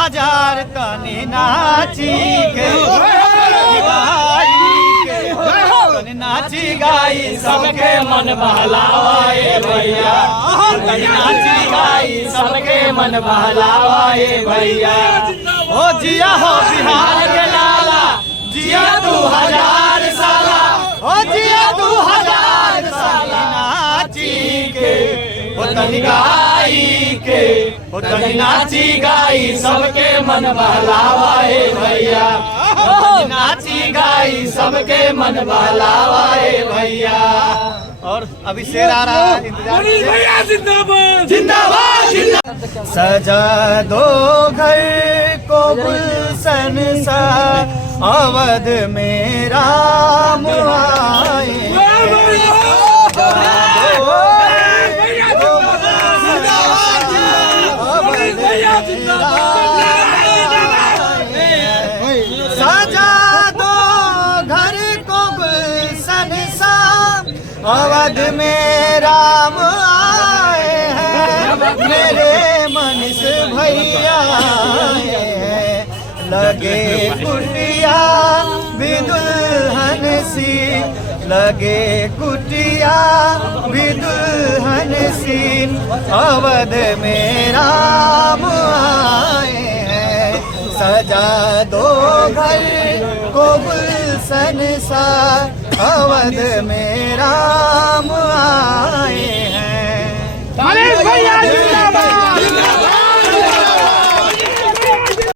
2000 तनी नाची के नाची गाई सबके मन बहलावाए भैया, नाची गाई सबके मन बहलावाए भैया। हो जिया हो बिहार के लाला, जिया 2000 साला, हो जिया 2000 साला नाची के हो तनी गाई के, हो तनी नाची गाई सबके मन बहलावाए भैया, नाची गाई सबके मन बहलावाए भैया। और अभी शेर आ रहा है, इंतजार भैया। जिंदाबाद जिंदाबाद जिंदाबाद। सजा दो घर को गुलशन सा, अवध में राम आए। सजा दो घर को गुलशन सा, अवध में राम आए हैं। मेरे मनीष भैया आए हैं, लगे कुटिया भी दुल्हन सी, लगे कुटिया भी दुल्हन सी, अवध में राम आए हैं। सजा दो घर को गुलशन सा, अवध में राम आए हैं।